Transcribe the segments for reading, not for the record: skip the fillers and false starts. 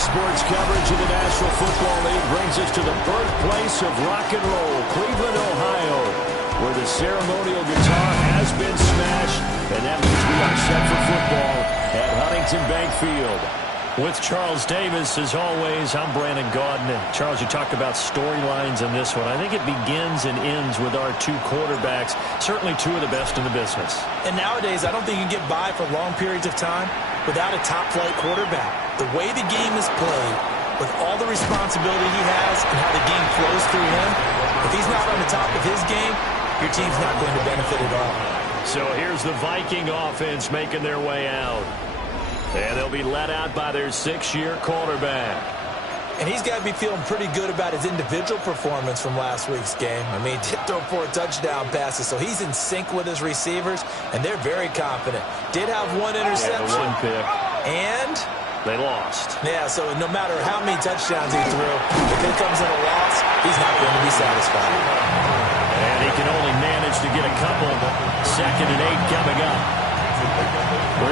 sports coverage of the National Football League brings us to the birthplace of rock and roll, Cleveland, Ohio, where the ceremonial guitar has been smashed, and that means we are set for football at Huntington Bank Field. With Charles Davis, as always, I'm Brandon Gaudin. And Charles, you talk about storylines in this one. I think it begins and ends with our two quarterbacks, certainly two of the best in the business. And nowadays, I don't think you can get by for long periods of time without a top-flight quarterback. The way the game is played, with all the responsibility he has and how the game flows through him, if he's not on the top of his game, your team's not going to benefit at all. So here's the Viking offense making their way out. And they'll be let out by their six-year quarterback. And he's got to be feeling pretty good about his individual performance from last week's game. I mean, he did throw 4 touchdown passes, so he's in sync with his receivers, and they're very confident. Did have 1 interception. Yeah, 1 pick. And they lost. Yeah, so no matter how many touchdowns he threw, if it comes in a loss, he's not going to be satisfied. And he can only manage to get a couple. 2nd and 8 coming up.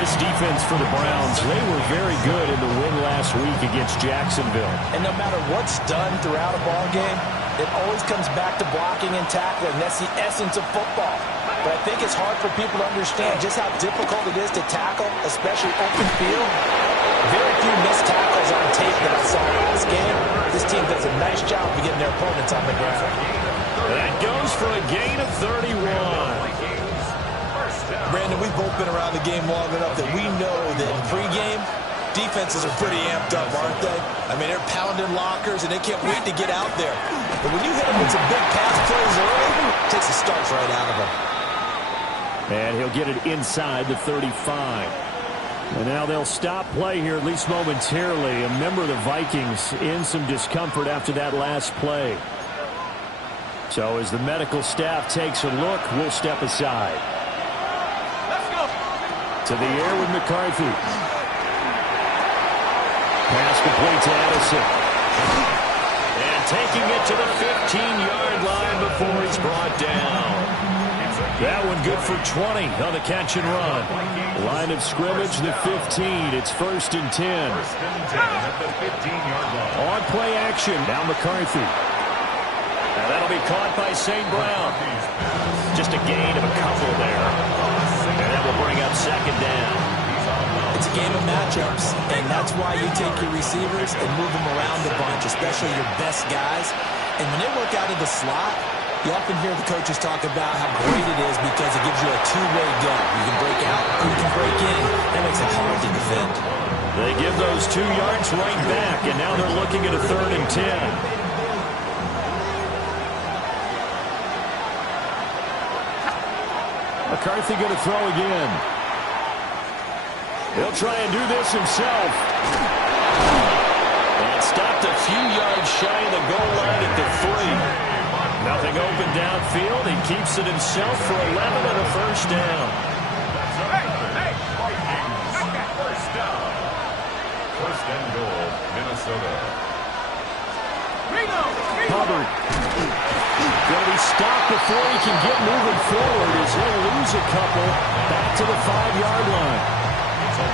This defense for the Browns, they were very good in the win last week against Jacksonville. And no matter what's done throughout a ball game, it always comes back to blocking and tackling. That's the essence of football. But I think it's hard for people to understand just how difficult it is to tackle, especially open field. Very few missed tackles on tape that I saw last game. This team does a nice job of getting their opponents on the ground. That goes for a gain of 31. Brandon, we've both been around the game long enough that we know that in pregame, defenses are pretty amped up, aren't they? I mean, they're pounding lockers, and they can't wait to get out there. But when you hit them with some big pass plays early, it takes the starch right out of them. And he'll get it inside the 35. And now they'll stop play here, at least momentarily. A member of the Vikings in some discomfort after that last play. So as the medical staff takes a look, we'll step aside. To the air with McCarthy. Pass complete to Addison. And taking it to the 15-yard line before he's brought down. That one good for 20 on the catch and run. Line of scrimmage, the 15. It's 1st and 10. On play action. Now McCarthy. Now that'll be caught by St. Brown. Just a gain of a couple there. And that will bring up 2nd down. It's a game of matchups, and that's why you take your receivers and move them around a bunch, especially your best guys. And when they work out of the slot, you often hear the coaches talk about how great it is because it gives you a two-way go. You can break out or you can break in. That makes it hard to defend. They give those 2 yards right back, and now they're looking at a 3rd and 10. McCarthy going to throw again. He'll try and do this himself. And stopped a few yards shy of the goal line at the 3. Nothing open downfield. He keeps it himself for 11 and a 1st down. First and goal, Minnesota. Hubbard going to be stopped before he can get moving forward as he'll lose a couple back to the 5-yard line.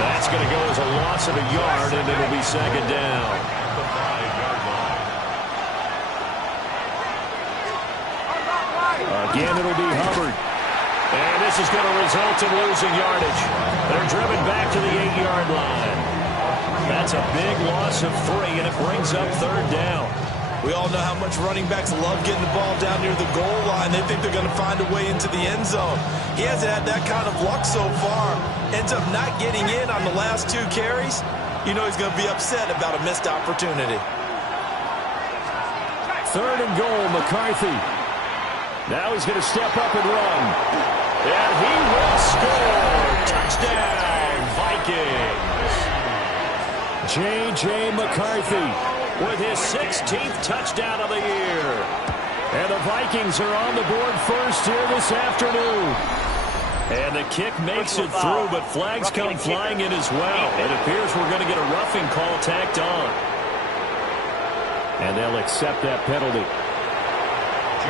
That's going to go as a loss of a yard, and it'll be 2nd down. The 5-yard line. Again, it'll be Hubbard. And this is going to result in losing yardage. They're driven back to the 8-yard line. That's a big loss of 3, and it brings up 3rd down. We all know how much running backs love getting the ball down near the goal line. They think they're going to find a way into the end zone. He hasn't had that kind of luck so far. Ends up not getting in on the last 2 carries. You know he's going to be upset about a missed opportunity. 3rd and goal, McCarthy. Now he's going to step up and run. And he will score. Touchdown, Vikings. J.J. McCarthy with his 16th touchdown of the year. And the Vikings are on the board first here this afternoon. And the kick makes it through, but flags come flying in as well. It appears we're going to get a roughing call tacked on. And they'll accept that penalty.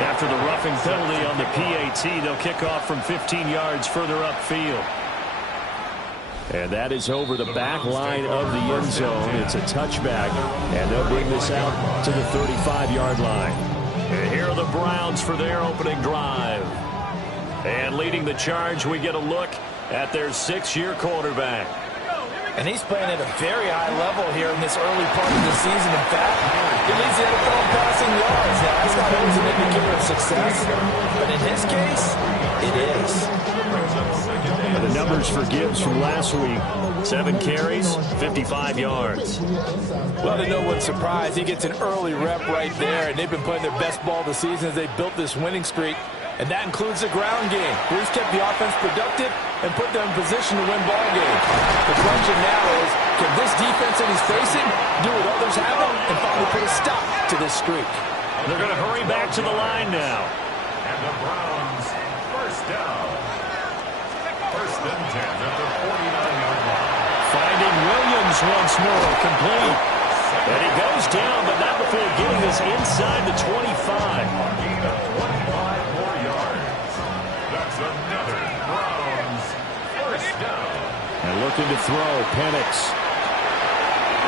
After the roughing penalty on the PAT, they'll kick off from 15 yards further upfield. And that is over the back line of the end zone. It's a touchback, and they'll bring this out to the 35-yard line. And here are the Browns for their opening drive. And leading the charge, we get a look at their 6-year quarterback. And he's playing at a very high level here in this early part of the season. In fact, he leads the NFL in passing yards. Now, that's not always an indicator of success, but in his case, it is. And the numbers for Gibbs from last week, 7 carries, 55 yards. Well, to no one's surprise, he gets an early rep right there, and they've been playing their best ball this season as they built this winning streak. And that includes the ground game. Bruce kept the offense productive and put them in position to win ball games. The question now is, can this defense that he's facing do what others haven't and finally put a stop to this streak? They're going to hurry back to the line now. And the Browns, first down. First and 10 at the 49-yard line. Finding Williams once more, complete. And he goes down, but not before getting this inside the 25. Gain of 25 more yards. That's another Browns first down. And looking to throw, Penix.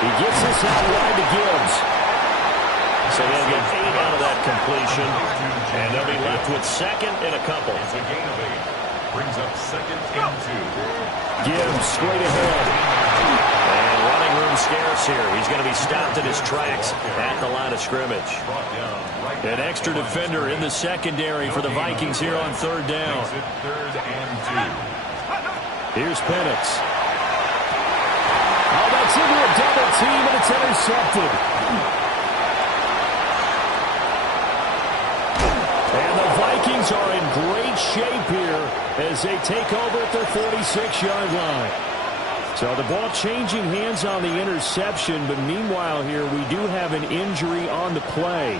He gets this out wide to Gibbs. So they'll get 8 out of that completion. And they'll be left with second and a couple. It's a gain of 8. Brings up second and 2. Gibbs straight ahead. And running room scarce here. He's going to be stopped in his tracks at the line of scrimmage. An extra defender in the secondary for the Vikings here on third down. Third and 2. Here's Penix. Oh, that's into a double team, and it's intercepted. And the Vikings are in great shape here as they take over at their 46-yard line. So the ball changing hands on the interception, but meanwhile here we do have an injury on the play.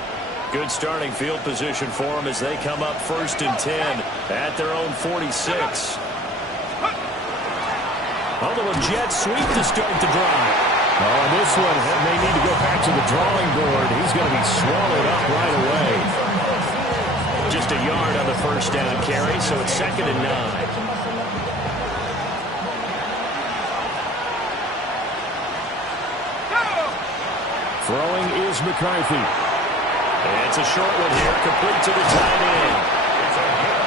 Good starting field position for them as they come up first and 10 at their own 46. Oh, the jet sweep to start the drive. Oh, this one may need to go back to the drawing board. He's going to be swallowed up right away. Just a yard on the first down carry, so it's second and 9. Throwing is McCarthy. And it's a short one here, complete to the tight end.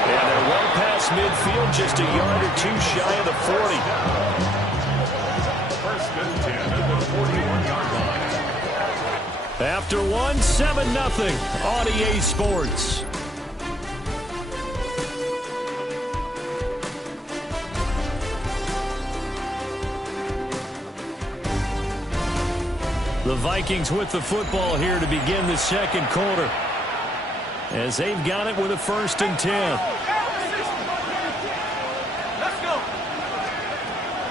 And they're well past midfield, just a yard or two shy of the 40. First and 10 at the 41-yard line. After 7-0 on EA Sports. The Vikings with the football here to begin the second quarter, as they've got it with a first and 10.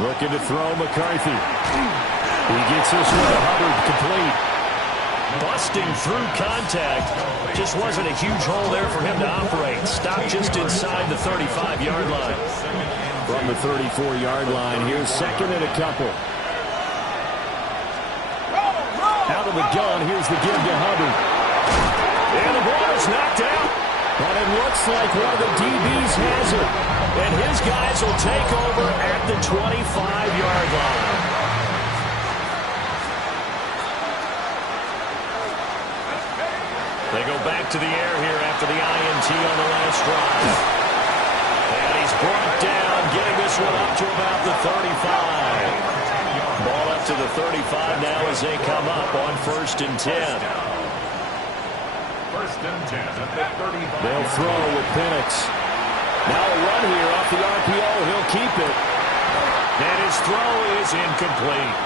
Looking to throw, McCarthy. He gets this one to Hubbard, complete. Busting through contact. Just wasn't a huge hole there for him to operate. Stopped just inside the 35-yard line. From the 34-yard line, here's second and a couple. Out of the gun, here's the give to Hubbard. And the ball is knocked out. But it looks like one of the DBs has it. And his guys will take over at the 25-yard line. They go back to the air here after the INT on the last drive. And he's brought down, getting this one up to about the 35. Ball up to the 35 now as they come up on first and 10. First and 10 at the 35. They'll throw with Penix. Now a run here off the RPO. He'll keep it. And his throw is incomplete.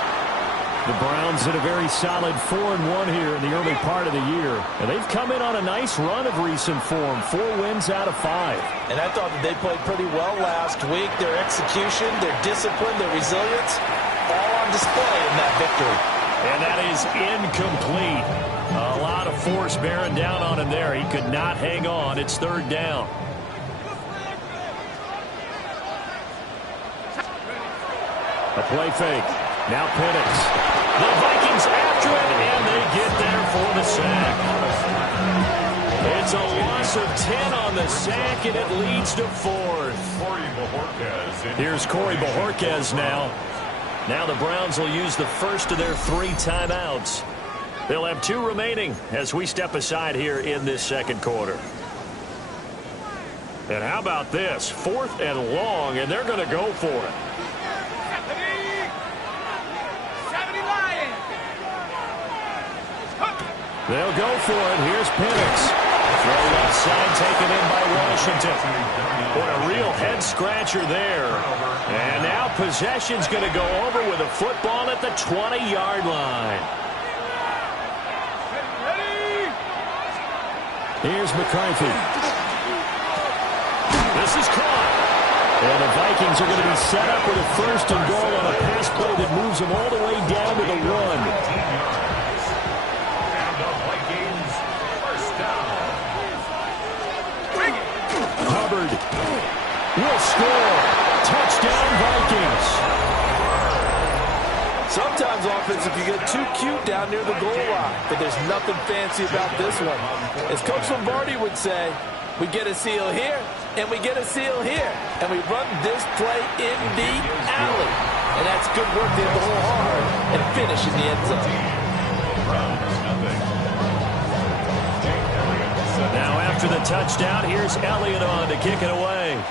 The Browns had a very solid 4-1 here in the early part of the year. And they've come in on a nice run of recent form. 4 wins out of 5. And I thought that they played pretty well last week. Their execution, their discipline, their resilience, all on display in that victory. And that is incomplete. A lot of force bearing down on him there. He could not hang on. It's third down. A play fake. Now Penix. The Vikings after it, and they get there for the sack. It's a loss of 10 on the sack, and it leads to fourth. Here's Corey Bojorquez now. Now the Browns will use the first of their 3 timeouts. They'll have 2 remaining as we step aside here in this second quarter. And how about this? 4th and long, and they're going to go for it. They'll go for it. Here's Penix. Throw left side taken in by Washington. What a real head-scratcher there. And now possession's going to go over with a football at the 20-yard line. Here's McCarthy. This is caught. And the Vikings are going to be set up with a 1st and goal on a pass play that moves them all the way down to the 1. Hubbard will score. Touchdown, Vikings. Sometimes offense, if you get too cute down near the goal line, but there's nothing fancy about this one. As Coach Lombardi would say, we get a seal here, and we get a seal here, and we run this play in the alley. And that's good work. They have the whole hard and finish in the end zone. Now after the touchdown, here's Elliott on to kick it away.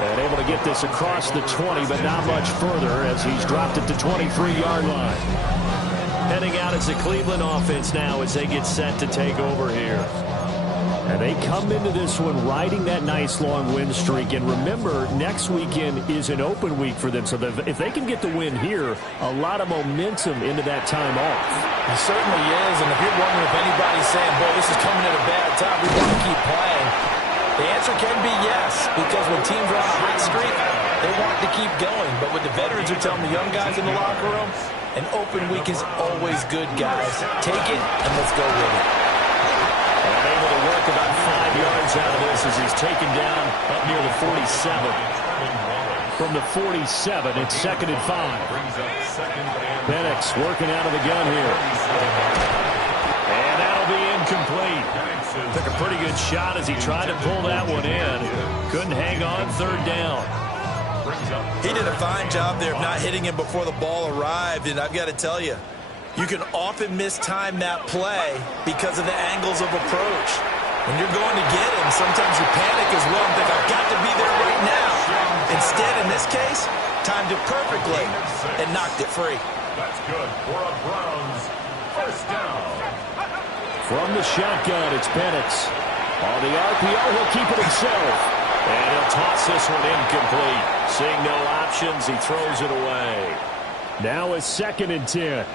And able to get this across the 20, but not much further as he's dropped it to 23-yard line. Heading out as the Cleveland offense now as they get set to take over here. And they come into this one riding that nice long win streak. And remember, next weekend is an open week for them. So if they can get the win here, a lot of momentum into that time off. It certainly is. And if you're wondering if anybody's saying, boy, this is coming at a bad time, we want to keep playing, the answer can be yes. Because when teams are on a hot streak, they want to keep going. But what the veterans are telling the young guys in the locker room, an open week is always good, guys. Take it and let's go with it. And able to work about 5 yards out of this as he's taken down up near the 47. From the 47, it's 2nd and 5. Penix working out of the gun here. And that'll be incomplete. Took a pretty good shot as he tried to pull that one in. Couldn't hang on 3rd down. He did a fine job there of not hitting him before the ball arrived. And I've got to tell you, you can often mistime that play because of the angles of approach. When you're going to get him, sometimes you panic as well and think, I've got to be there right now. Instead, in this case, timed it perfectly and knocked it free. That's good for a Browns 1st down. From the shotgun, it's Penix. On the RPO, he'll keep it himself. And he'll toss this one incomplete. Seeing no options, he throws it away. Now it's 2nd and 10.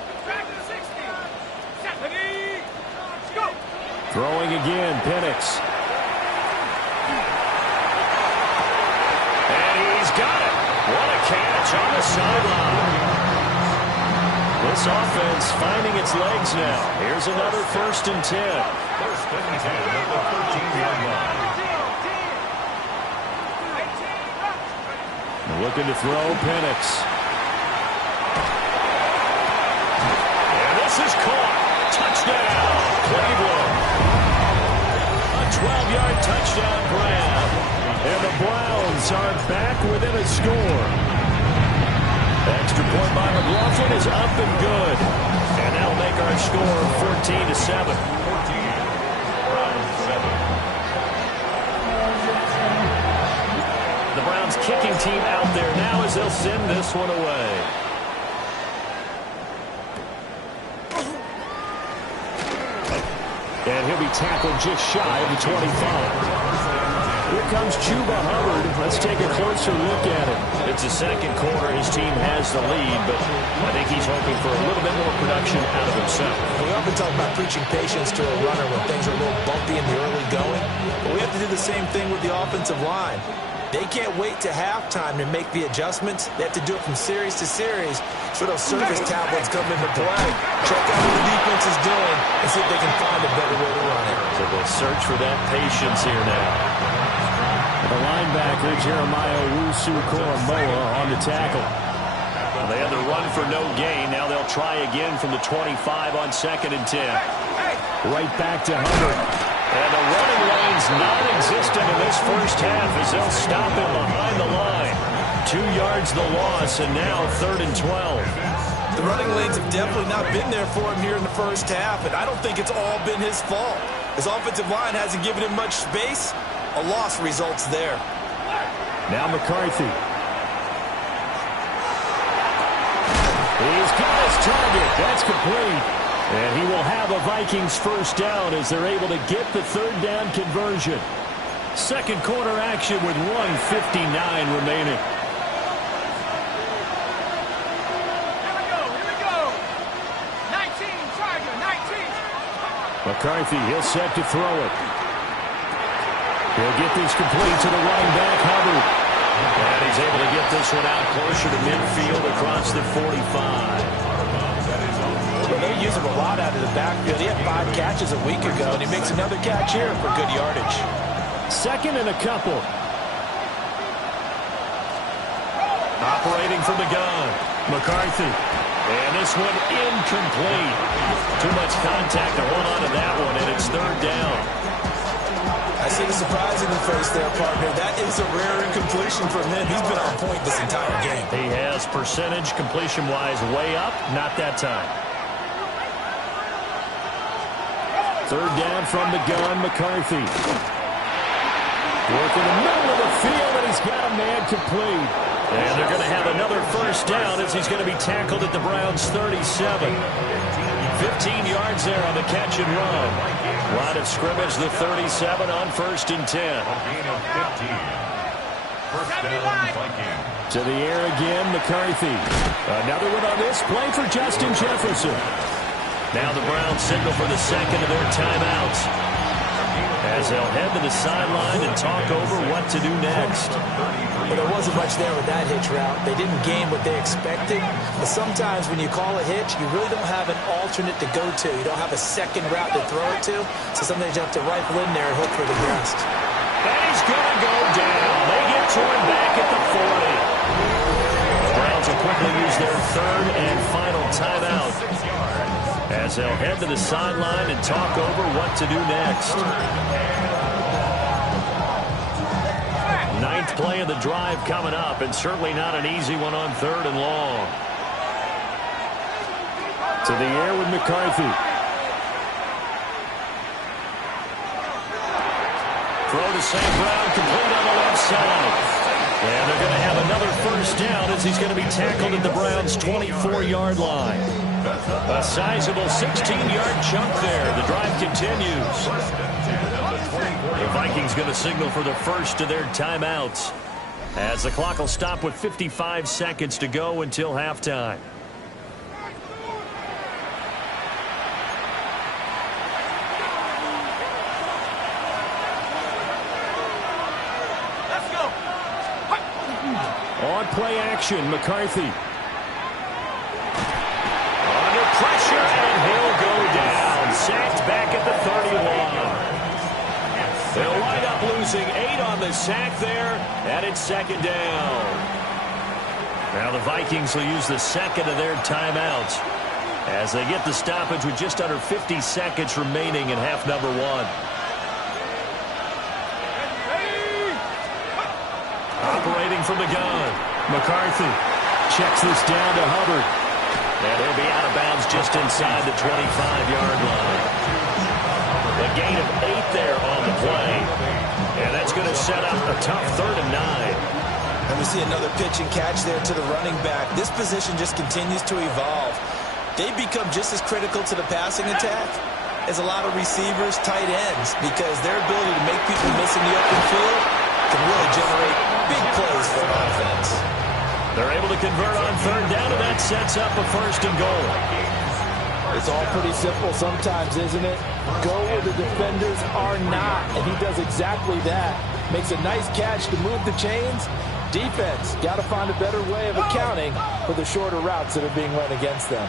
Throwing again, Penix. And he's got it. What a catch on the sideline. This offense finding its legs now. Here's another 1st and 10. 1st and 10 at the 13-yard line. Looking to throw, Penix. And this is caught. Touchdown, Cleveland. A 12-yard touchdown grab. And the Browns are back within a score. Extra point by McLaughlin is up and good. And that'll make our score 14-7. The Browns kicking team out there now as they'll send this one away. And he'll be tackled just shy of the 25. Here comes Chuba Hubbard. Let's take a closer look at it. It's the second quarter. His team has the lead, but I think he's hoping for a little bit more production out of himself. We often talk about preaching patience to a runner when things are a little bumpy in the early going, but we have to do the same thing with the offensive line. They can't wait to halftime to make the adjustments. They have to do it from series to series so those service tablets come into play. Check out what the defense is doing and see if they can find a better way to run it. So they'll search for that patience here now. The linebacker, Jeremiah Owusu-Koramoah, on the tackle. Well, they had the run for no gain. Now they'll try again from the 25 on 2nd and 10. Right back to Hubbard. And the running lane's non-existent in this first half as they'll stop him behind the line. 2 yards the loss, and now 3rd and 12. The running lanes have definitely not been there for him here in the first half, and I don't think it's all been his fault. His offensive line hasn't given him much space. A loss results there. Now McCarthy. He's got his target. That's complete. And he will have a Vikings first down as they're able to get the 3rd down conversion. Second quarter action with 1:59 remaining. McCarthy, he'll set to throw it. He'll get this complete to the running back, Hubbard. And he's able to get this one out closer to midfield across the 45. Well, they use him a lot out of the backfield. He had 5 catches a week ago, and he makes another catch here for good yardage. Second and a couple. Operating from the gun, McCarthy. And this one incomplete. Too much contact to hold on to that one, and it's 3rd down. I see the surprise in the face there, partner. That is a rare incompletion from him. He's been on point this entire game. He has percentage completion-wise way up. Not that time. 3rd down from the gun, McCarthy. Working the middle of the field, and he's got a man complete. And they're going to have another first down as he's going to be tackled at the Browns' 37. 15 yards there on the catch and run. Line of scrimmage, the 37 on 1st and 10. To the air again, McCarthy. Another one on this play for Justin Jefferson. Now the Browns signal for the second of their timeouts, as they'll head to the sideline and talk over what to do next. Well, there wasn't much there with that hitch route. They didn't gain what they expected. But sometimes when you call a hitch, you really don't have an alternate to go to. You don't have a second route to throw it to. So sometimes you have to rifle in there and hope for the best. And he's going to go down. They get to him back at the 40. The Browns will quickly use their 3rd and final timeout, as they'll head to the sideline and talk over what to do next. 9th play of the drive coming up, and certainly not an easy one on 3rd and long. To the air with McCarthy. Throw to St. Brown, complete on the left side. And they're going to have another first down as he's going to be tackled at the Browns' 24-yard line. A sizable 16-yard chunk there. The drive continues. The Vikings going to signal for the first of their timeouts, as the clock will stop with 55 seconds to go until halftime. Let's go. On play action, McCarthy. Under pressure, and he'll go down. Sacked back at the 31. They'll wind up losing 8 on the sack there, and it's 2nd down. Now the Vikings will use the second of their timeouts as they get the stoppage with just under 50 seconds remaining in half number 1. Operating from the gun, McCarthy checks this down to Hubbard. And he'll be out of bounds just inside the 25-yard line. A gain of 8 there on the play. And that's going to set up a tough 3rd and 9. And we see another pitch and catch there to the running back. This position just continues to evolve. They become just as critical to the passing attack as a lot of receivers, tight ends, because their ability to make people miss in the open field can really generate big plays for an offense. They're able to convert on 3rd down, and that sets up a 1st and goal. It's all pretty simple sometimes, isn't it? Go where the defenders are not, and he does exactly that. Makes a nice catch to move the chains. Defense, got to find a better way of accounting for the shorter routes that are being run against them.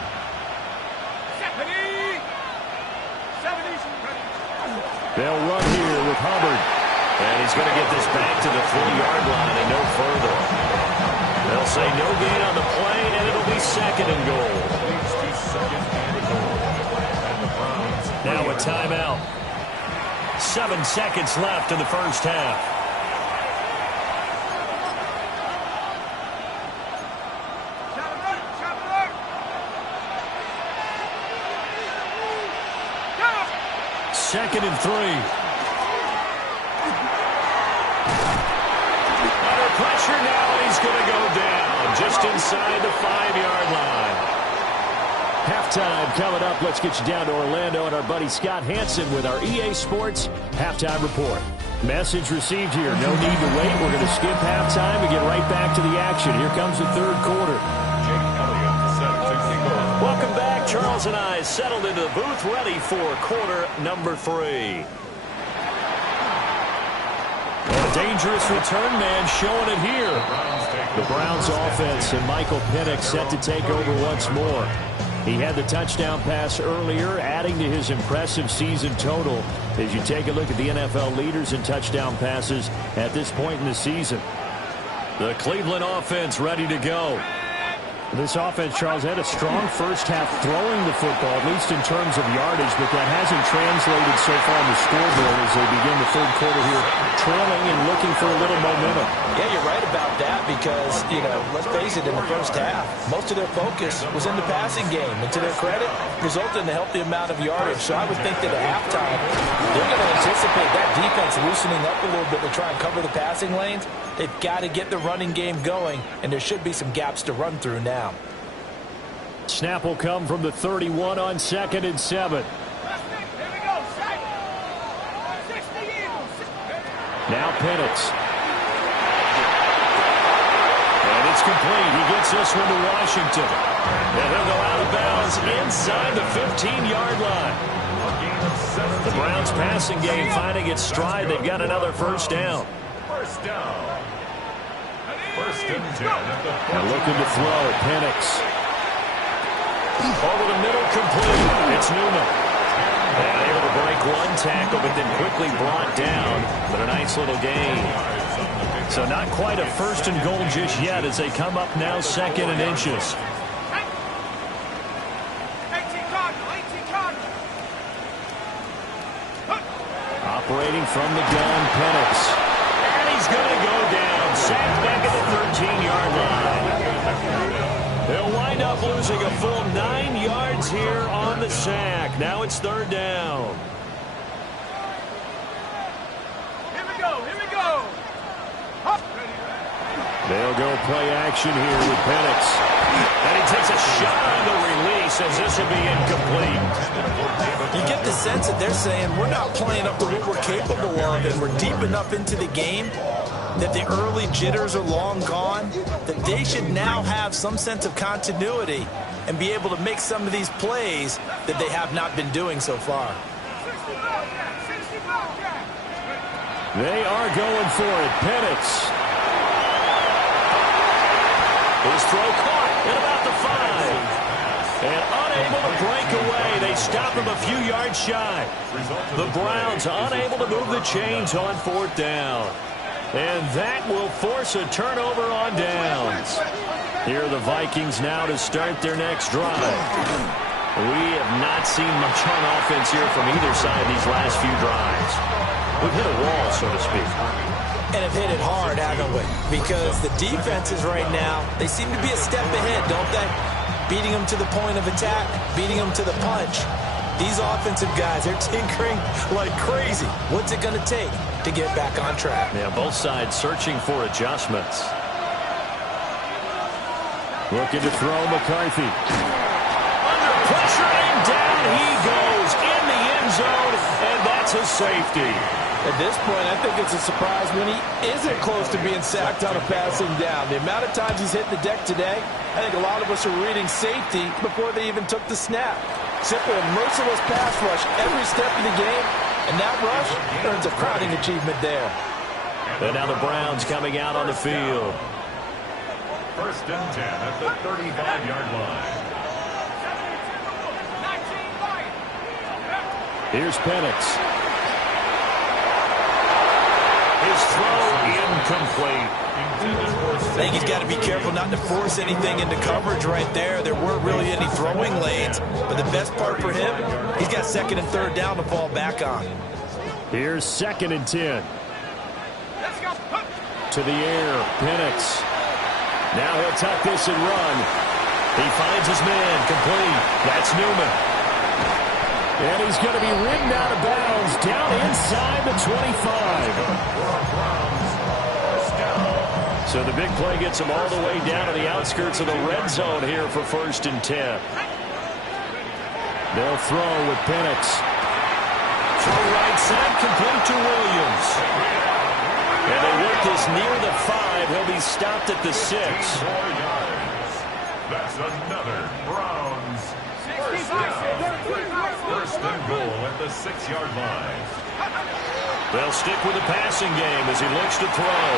They'll run here with Hubbard. And he's going to get this back to the 3-yard line and no further. They'll say no gain on the play, and it'll be 2nd and goal. And the Browns Now a timeout. 7 seconds left in the first half. Second and 3. Under pressure now, and he's going to go down just inside the 5-yard line. Halftime coming up. Let's get you down to Orlando and our buddy Scott Hansen with our EA Sports Halftime Report. Message received here. No need to wait. We're going to skip halftime and get right back to the action. Here comes the third quarter. Welcome back. Charles and I settled into the booth, ready for quarter number 3. A dangerous return man showing it here. The Browns offense and Michael Penix set to take over once more. He had the touchdown pass earlier, adding to his impressive season total as you take a look at the NFL leaders in touchdown passes at this point in the season. The Cleveland offense ready to go. This offense, Charles, had a strong first half throwing the football, at least in terms of yardage, but that hasn't translated so far on the scoreboard as they begin the third quarter here, trailing and looking for a little momentum. Yeah, you're right about that because, let's face it, in the first half, most of their focus was in the passing game. And to their credit, resulted in a healthy amount of yardage. So I would think that at halftime, they're going to anticipate that defense loosening up a little bit to try and cover the passing lanes. They've got to get the running game going, and there should be some gaps to run through now. Snap will come from the 31 on 2nd and 7. Now Penix. And it's complete. He gets this one to Washington. And he'll go out of bounds inside the 15-yard line. The Browns passing game finding its stride. They've got another first down. First down. First and 10 at the 14. Now looking to throw. Penix. Over the middle, complete. It's Newman. And able to break one tackle, but then quickly brought down. But a nice little gain. So not quite a first and goal just yet as they come up now 2nd and inches. Operating from the gun, Penix. And he's going to go down. Sacked back at the 13-yard line. They'll wind up losing a full 9 yards here on the sack. Now it's third down. Here we go. They'll go play action here with Penix. And he takes a shot on the release as this will be incomplete. You get the sense that they're saying we're not playing up to what we're capable of, and we're deep enough into the game that the early jitters are long gone, that they should now have some sense of continuity and be able to make some of these plays that they have not been doing so far. They are going for it. Penix. His throw caught at about the 5. And unable to break away. They stop him a few yards shy. The Browns unable to move the chains on 4th down. And that will force a turnover on downs. Here are the Vikings now to start their next drive. We have not seen much on offense here from either side these last few drives. We've hit a wall, so to speak. And have hit it hard, haven't we? Because the defenses right now, they seem to be a step ahead, don't they? Beating them to the point of attack, beating them to the punch. These offensive guys, they're tinkering like crazy. What's it going to take to get back on track? Yeah, both sides searching for adjustments. Looking to throw McCarthy. Under pressure and down he goes in the end zone, and that's a safety. At this point, I think it's a surprise when he isn't close to being sacked on a passing down. The amount of times he's hit the deck today, I think a lot of us are reading safety before they even took the snap. Simply a merciless pass rush every step of the game, and that rush earns a crowning achievement there. And now the Browns coming out on the field. First and 10 at the 35-yard line. Here's Penix. His his throw incomplete. I think he's got to be careful not to force anything into coverage right there. There weren't really any throwing lanes, but the best part for him, he's got second and third down to fall back on. Here's 2nd and 10. Let's go. To the air, Penix. Now he'll tuck this and run. He finds his man, complete. That's Newman. And he's going to be ridden out of bounds down inside the 25. So the big play gets him all the way down to the outskirts of the red zone here for 1st and 10. They'll throw with Penix. Throw right side, complete to Williams. And they work this near the 5. He'll be stopped at the 6. That's another Browns first down. 1st and goal at the 6-yard line. They'll stick with the passing game as he looks to throw.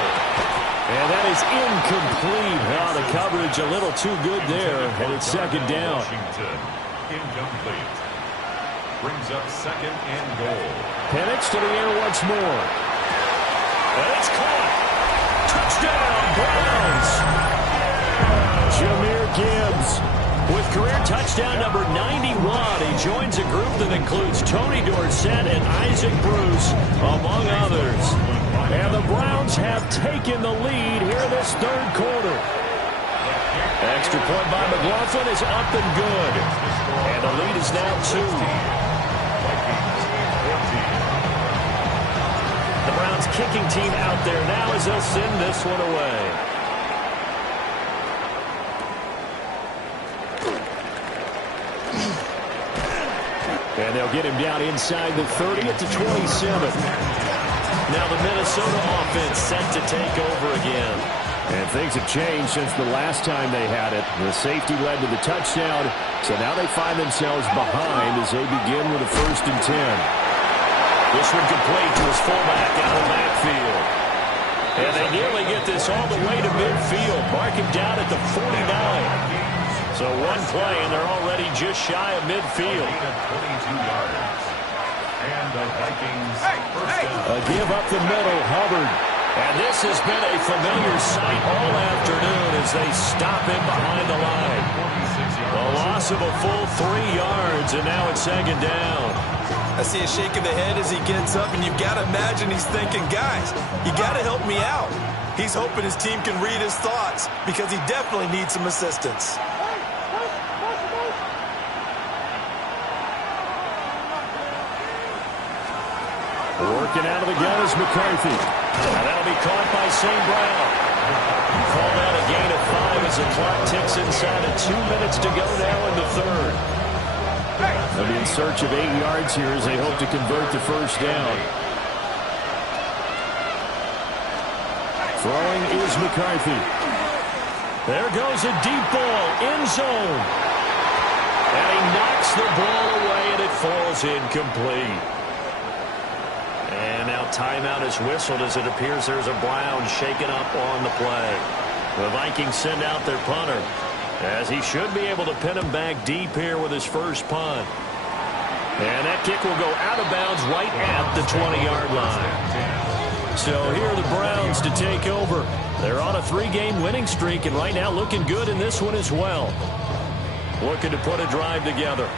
And that is incomplete. Oh, the coverage a little too good there. And it's 2nd down. Washington, incomplete. Brings up 2nd and goal. Penix to the air once more. And it's caught. Touchdown, Browns. Jahmyr Gibbs with career touchdown number 91. He joins a group that includes Tony Dorsett and Isaac Bruce, among others. And the Browns have taken the lead here this 3rd quarter. Extra point by McLaughlin is up and good. And the lead is now 2. The Browns kicking team out there now as they'll send this one away. And they'll get him down inside the 30 at the 27. Now the Minnesota offense set to take over again. And things have changed since the last time they had it. The safety led to the touchdown, so now they find themselves behind as they begin with a 1st and 10. This one complete to his fullback out of the backfield. And they nearly get this all the way to midfield. Mark him down at the 49. So one play, and they're already just shy of midfield. 22 yards. And the Vikings first down. A give up the middle, Hubbard. And this has been a familiar sight all afternoon as they stop him behind the line. A loss of a full 3 yards, and now it's 2nd down. I see a shake of the head as he gets up, and you've got to imagine he's thinking, guys, you got to help me out. He's hoping his team can read his thoughts because he definitely needs some assistance. Working out of the gun is McCarthy. And that'll be caught by St. Brown. Called out a gain of 5 as the clock ticks inside of 2 minutes to go now in the 3rd. They'll be in search of 8 yards here as they hope to convert the 1st down. Throwing is McCarthy. There goes a deep ball, end zone. And he knocks the ball away and it falls incomplete. And now timeout is whistled as it appears there's a Brown shaken up on the play. The Vikings send out their punter as he should be able to pin him back deep here with his first punt. And that kick will go out of bounds right at the 20-yard line. So here are the Browns to take over. They're on a 3-game winning streak and right now looking good in this one as well. Looking to put a drive together.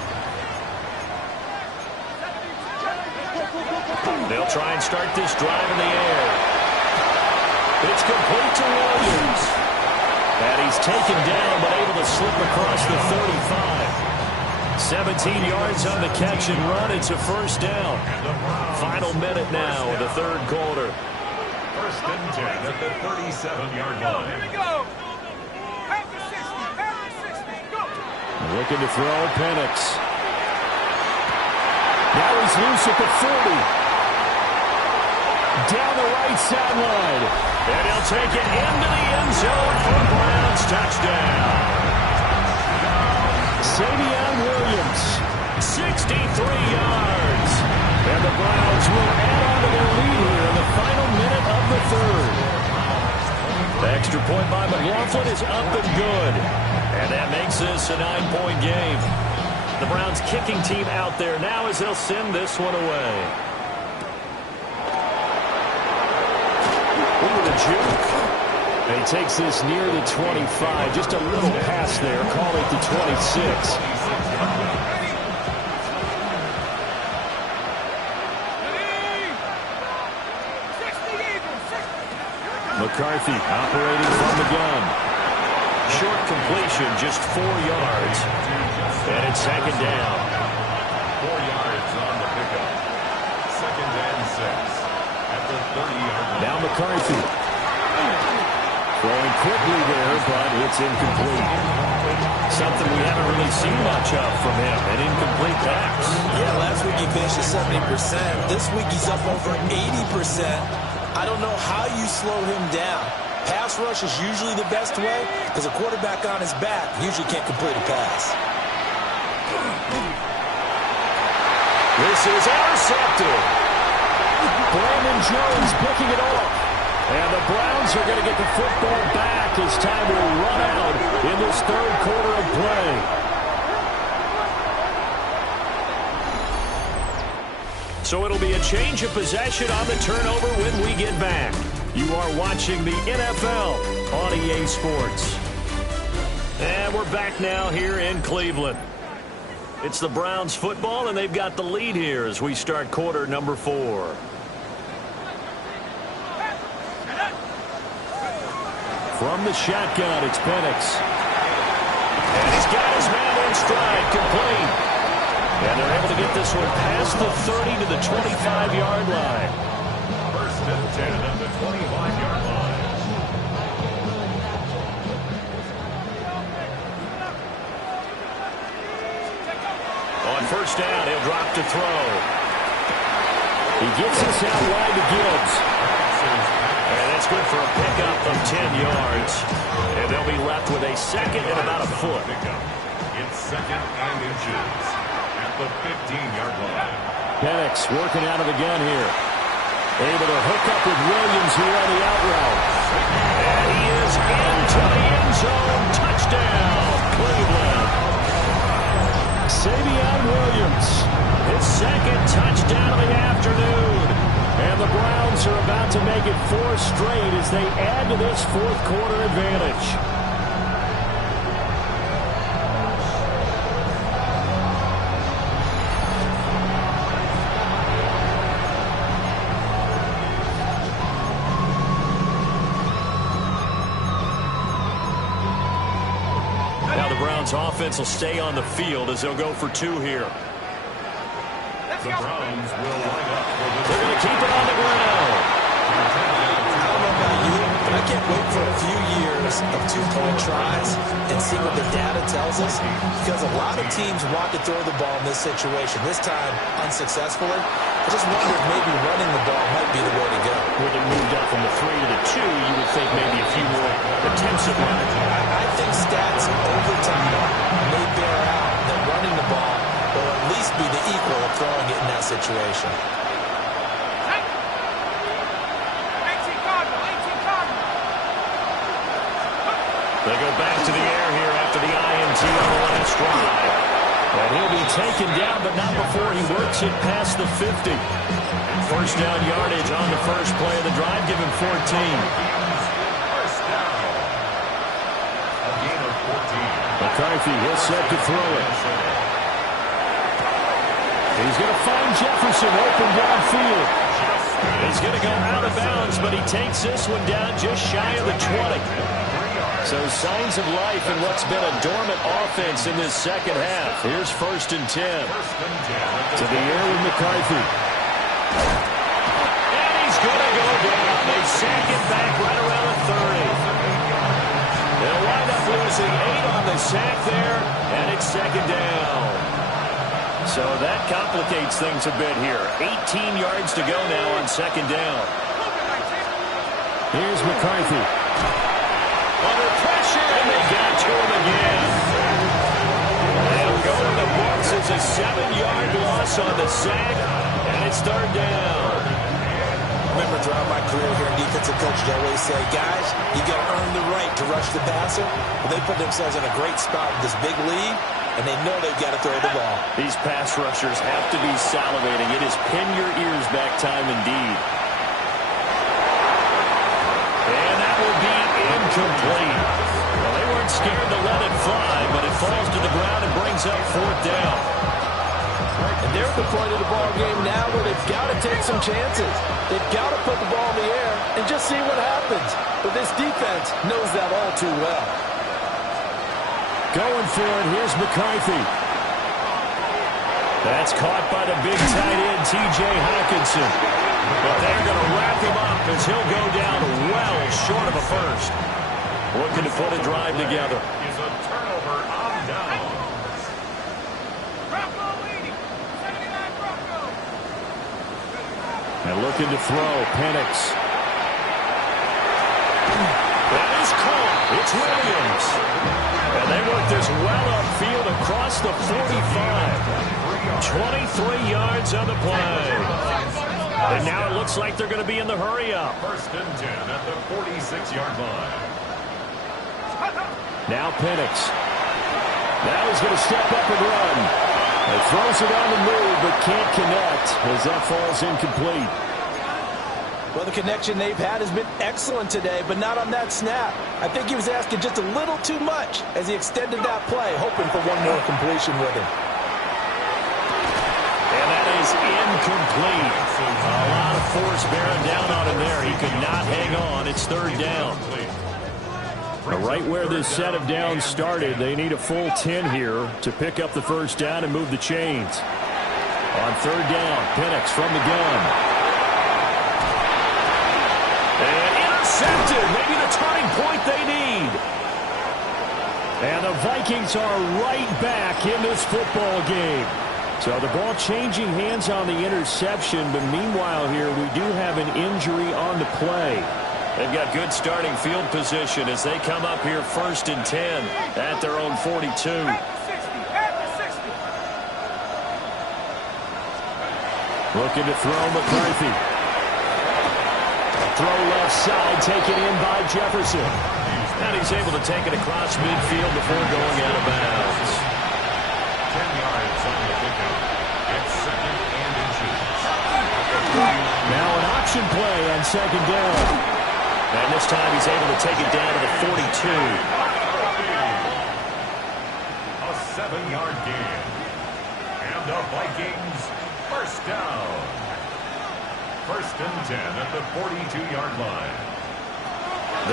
They'll try and start this drive in the air. It's complete to Williams. And he's taken down but able to slip across the 35. 17 yards on the catch and run. It's a 1st down. Final minute now of the 3rd quarter. 1st and 10 at the 37-yard line. Here we go. Half the 60, go. Looking to throw, Penix. Now he's loose at the 40. Down the right sideline. And he'll take it into the end zone for a Browns touchdown. Savion Williams, 63 yards. And the Browns will add on to their lead here in the final minute of the 3rd. The extra point by McLaughlin is up and good. And that makes this a 9-point game. The Browns kicking team out there now as they'll send this one away. juke. He takes this near the 25. Just a little pass there. Call it the 26. McCarthy operating from the gun. Short completion, just 4 yards. And it's second down. 4 yards on the pickup. Second and 6 at the 30-yard line. Now McCarthy. Throwing quickly there, but it's incomplete. Something we haven't really seen much of from him, an incomplete pass. Yeah, last week he finished at 70%. This week he's up over 80%. I don't know how you slow him down. Pass rush is usually the best way because a quarterback on his back usually can't complete a pass. This is intercepted. Brandon Jones picking it off. And the Browns are going to get the football back as time will run out in this third quarter of play. So it'll be a change of possession on the turnover when we get back. You are watching the NFL on EA Sports. And we're back now here in Cleveland. It's the Browns football, and they've got the lead here as we start quarter number 4. From the shotgun, it's Penix. And he's got his man in stride, complete. And they're able to get this one past the 30 to the 25-yard line. First and 10 at the 25-yard line. On first down, he'll drop to throw. He gets this out wide to Gibbs. And that's good for a pickup of 10 yards. And they'll be left with a second and about a foot. It's second and inches at the 15-yard line. Penix working out of the gun here. Able to hook up with Williams here on the out route. And he is into the end zone. Touchdown, Cleveland. Savion Williams, his second touchdown of the afternoon. And the Browns are about to make it 4 straight as they add to this fourth quarter advantage. Offense will stay on the field as they'll go for 2 here. The Browns will line up for the... They're going to keep it on the ground. I don't know about you, but I can't wait for a few years of 2-point tries and see what the data tells us, because a lot of teams want to throw the ball in this situation, this time unsuccessfully. I just wonder if maybe running the ball might be the way to go. With it moved up from the 3 to the 2, you would think maybe a few more attempts at running. I think stats over time may bear out that running the ball will at least be the equal of throwing it in that situation. They go back to the air here after the INT on the last drive. And he'll be taken down, but not before he works it past the 50. First down yardage on the first play of the drive, give him 14. First down. A gain of 14. McCarthy, he'll set to throw it. He's going to find Jefferson open downfield. He's going to go out of bounds, but he takes this one down just shy of the 20. So signs of life in what's been a dormant offense in this second half. Here's first and 10. To the air with McCarthy. And he's going to go down. They sack it back right around the 30. They'll wind up losing 8 on the sack there, and it's second down. So that complicates things a bit here. 18 yards to go now on second down. Here's McCarthy. Under pressure, and they got to him again. They'll go to the books as a 7-yard loss on the sack, and it's third down. Remember, throughout my career here in defensive coaches, I always say, guys, you got to earn the right to rush the passer. But they put themselves in a great spot with this big lead, and they know they've got to throw the ball. These pass rushers have to be salivating. It is pin your ears back time indeed. incomplete. Well, they weren't scared to let it fly, but it falls to the ground and brings up 4th down. And they're at the point of the ball game now where they've got to take some chances. They've got to put the ball in the air and just see what happens. But this defense knows that all too well. Going for it, here's McCarthy. That's caught by the big tight end, T.J. Hawkinson. But they're going to wrap him up as he'll go down well short of a first. Looking to put a drive together. Is a turnover on downs. Bronco leading. 79 Bronco. And looking to throw, Penix. That is caught. It's Williams. And they work this well upfield across the 45. 23 yards on the play. And now it looks like they're going to be in the hurry-up. 1st and 10 at the 46-yard line. Now Penix. Now he's going to step up and run. He throws it on the move, but can't connect as that falls incomplete. Well, the connection they've had has been excellent today, but not on that snap. I think he was asking just a little too much as he extended that play, hoping for one more completion with him. And that is incomplete. A lot of force bearing down on him there. He could not hang on. It's 3rd down. Right where this set of downs started, they need a full 10 here to pick up the 1st down and move the chains. On 3rd down, Penix from the gun. And intercepted. Maybe the turning point they need. And the Vikings are right back in this football game. So the ball changing hands on the interception, but meanwhile here we do have an injury on the play. They've got good starting field position as they come up here 1st and 10 at their own 42. At the 60. At the 60. Looking to throw McCarthy. Throw left side, taken in by Jefferson. And he's able to take it across midfield before going out of bounds. 10 yards on the pickup. It's 2nd and inches. Now an option play on 2nd down. And this time he's able to take it down to the 42. A 7-yard gain. And the Vikings 1st down. 1st and 10 at the 42-yard line.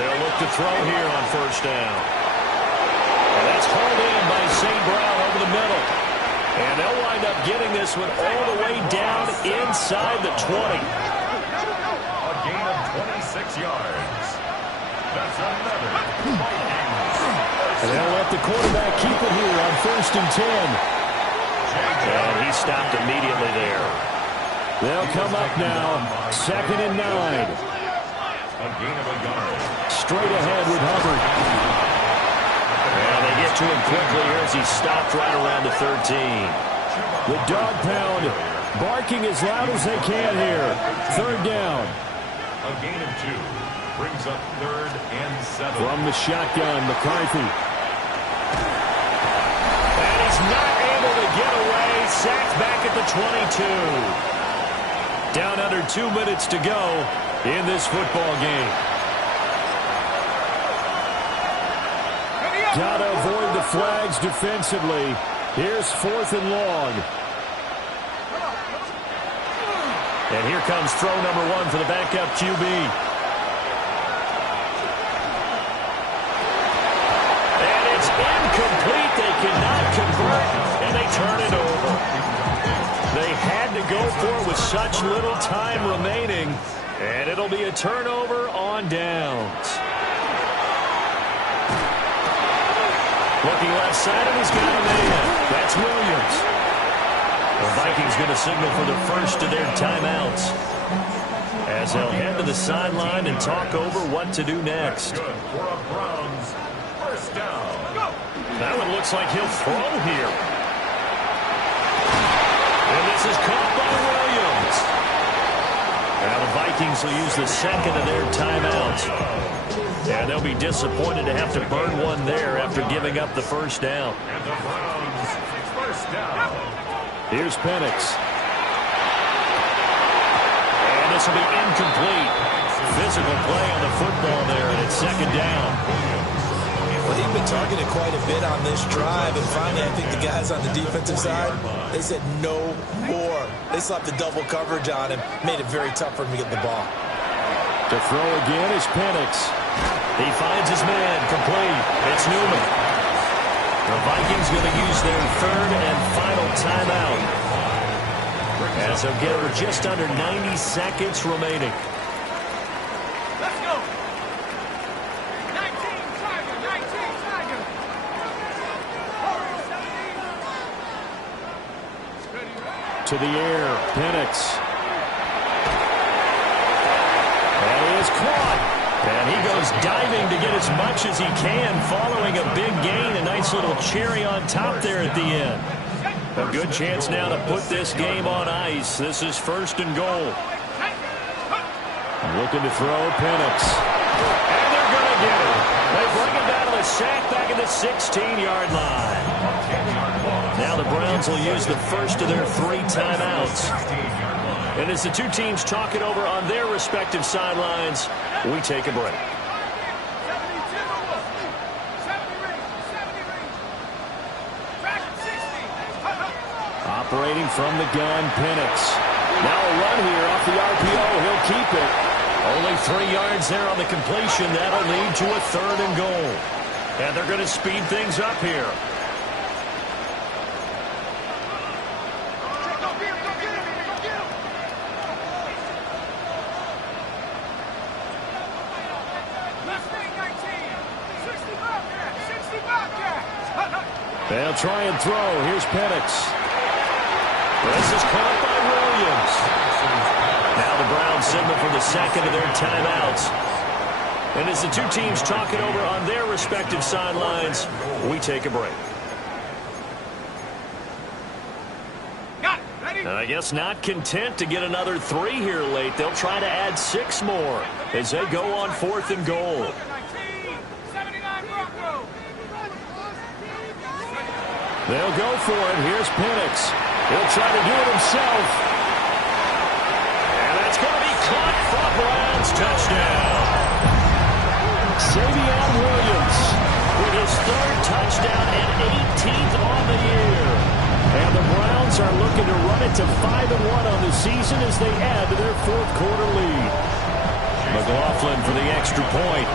They'll look to throw here on 1st down. And that's hauled in by St. Brown over the middle. And they'll wind up getting this one all the way down inside the 20. A gain of 26 yards. That's another Vikings. And they'll let the quarterback keep it here on 1st and 10. And he stopped immediately there. They'll come up now, 2nd and 9. A gain of a yard. Straight ahead with Hubbard. And they get to him quickly here as he stopped right around the 13. The dog pound barking as loud as they can here. 3rd down. A gain of 2. Brings up 3rd and 7. From the shotgun, McCarthy. And he's not able to get away. Sacked back at the 22. Down under 2 minutes to go in this football game. Got to avoid the flags defensively. Here's 4th and long. And here comes throw number 1 for the backup QB. And it's incomplete. They cannot convert, and they turn it over. They had to go for it with such little time remaining, and it'll be a turnover on downs. Looking left side, and he's got a man. That's Williams. The Vikings going to signal for the first of their timeouts as they'll head to the sideline and talk over what to do next. Good for a Browns 1st down. That one looks like he'll throw here. And this is caught by Williams. Now the Vikings will use the 2nd of their timeouts. And they'll be disappointed to have to burn one there after giving up the 1st down. And the Browns 1st down. Here's Penix. And this will be incomplete. Physical play on the football there, and it's second down. Well, he's been targeted quite a bit on this drive, and finally I think the guys on the defensive side, they said no more. They slapped the double coverage on him, made it very tough for him to get the ball. To throw again is Penix. He finds his man, complete. It's Newman. The Vikings going to use their third and final timeout, as they'll get over just under 90 seconds remaining. Let's go. 19 Tiger. To the air, Penix. And he is caught. And he goes diving to get as much as he can, following a big gain. A nice little cherry on top there at the end. A good chance now to put this game on ice. This is first and goal. Looking to throw, Penix. And they're going to get it. They bring it down to the sack back at the 16-yard line. Now the Browns will use the first of their 3 timeouts. And as the two teams talk it over on their respective sidelines, we take a break. Operating from the gun, Penix. Now a run here off the RPO. He'll keep it. Only 3 yards there on the completion. That'll lead to a third and goal. And they're going to speed things up here. They'll try and throw. Here's Penix. This is caught by Williams. Now the Browns signal for the second of their timeouts. And as the two teams talk it over on their respective sidelines, we take a break. I guess not content to get another 3 here late. They'll try to add 6 more as they go on 4th and goal. They'll go for it. Here's Penix. He'll try to do it himself. And that's going to be caught for the Browns. Touchdown. Savion Williams with his 3rd touchdown and 18th on the year. And the Browns are looking to run it to 5-1 on the season as they add to their 4th quarter lead. McLaughlin for the extra point.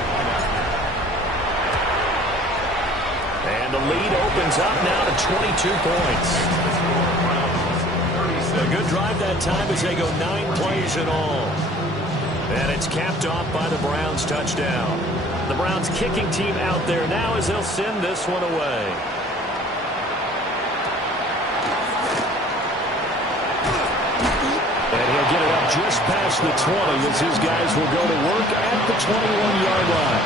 And the lead opens up now to 22 points. A good drive that time as they go 9 plays in all. And it's capped off by the Browns touchdown. The Browns kicking team out there now as they'll send this one away. And he'll get it up just past the 20 as his guys will go to work at the 21-yard line.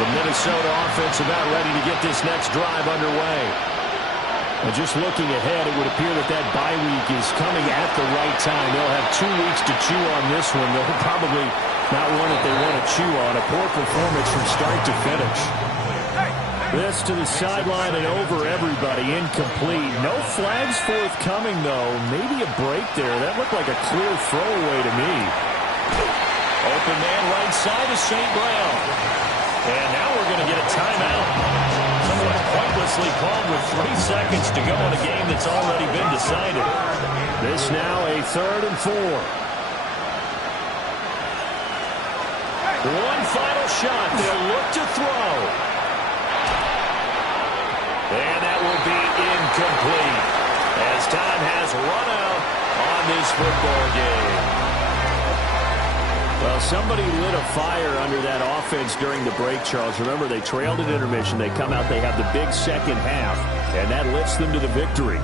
The Minnesota offense about ready to get this next drive underway. And just looking ahead, it would appear that that bye week is coming at the right time. They'll have 2 weeks to chew on this one. They'll probably not one that they want to chew on. A poor performance from start to finish. This to the sideline and over everybody. Incomplete. No flags forthcoming, though. Maybe a break there. That looked like a clear throwaway to me. Open man right side is St. Brown. And now we're going to get a timeout. Somewhat pointlessly called with 3 seconds to go in a game that's already been decided. This now a 3rd and 4. One final shot. They'll look to throw. And that will be incomplete as time has run out on this football game. Well, somebody lit a fire under that offense during the break, Charles. Remember, they trailed at intermission. They come out, they have the big second half, and that lifts them to the victory.